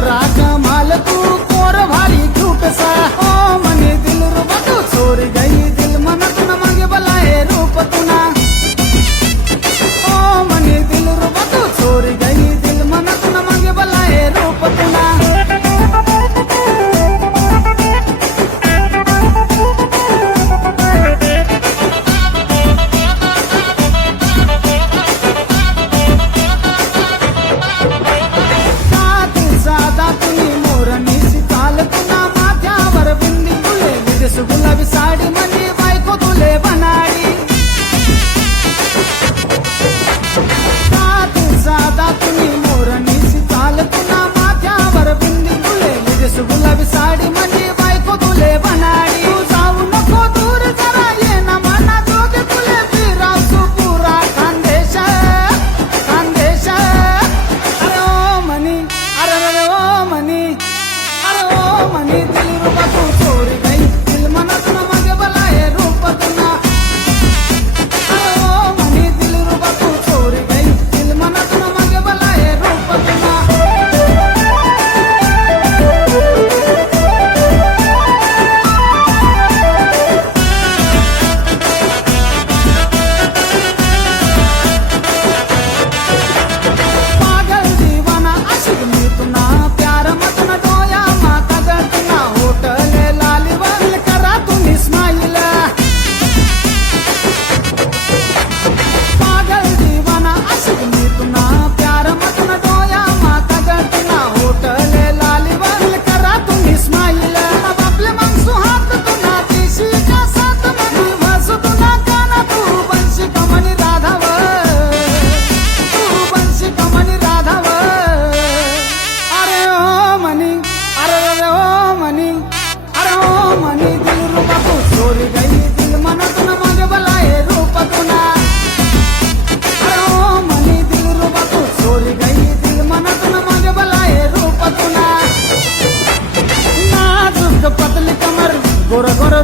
नखरा कमाल तू कोर भारी क्यूट सा ओ मनी दिल रुबा तू चोरी गई दिल मनत न मागे बलाए रूप तुना ओ मनी दिल रुबा तू चोरी गई दिल मनत न मागे बलाए रूप तुना गुलाबी साडी मनी बायको तुले बनाडी साधा तुम्ही मोरणी चाल पुन्हा माथ्यावर बिंदी तुले लिदेस गुलाबी साडी मनी बायको तुले बनाडी तू जाऊ नको दूर जरा ये ना मना जोगे तुले फिरावसू पुरा खानदेश खानदेश अरे ओ मनी अरे ओ मनी अरे ओ मनी दिल रुपा तू चोरी गई मनत न मागे बलाए रूप तुना ओ मनी दिल रुबा तू चोरी गई दिल मनत न मागे बलाए रूप तुना पागल दीवाना आशिक मी तुना प्यार मत न डोया माता गतना होटल लालीवा इस्माइल पागल दीवाना आशिक मी तुना प्यार मत न डोया माता गतना होटल लालीवा करा तुम इस्माइल बापले मग सुहात तुना देशी का साथ मनी वासू तुना गाना तू बनशी कमनी राधाव तू बनशी कमनी राधाव अरे ओ मनी अरे ओ मनी अरे ओ मनी दिल रुबा तू चोरी गई दिल मनत न मागे बलाए रूप तुना अरे ओ मनी दिल रुबा तू चोरी गई दिल मनत न मागे बलाए रूप तुना नाजुक पतली कमर गोर गोर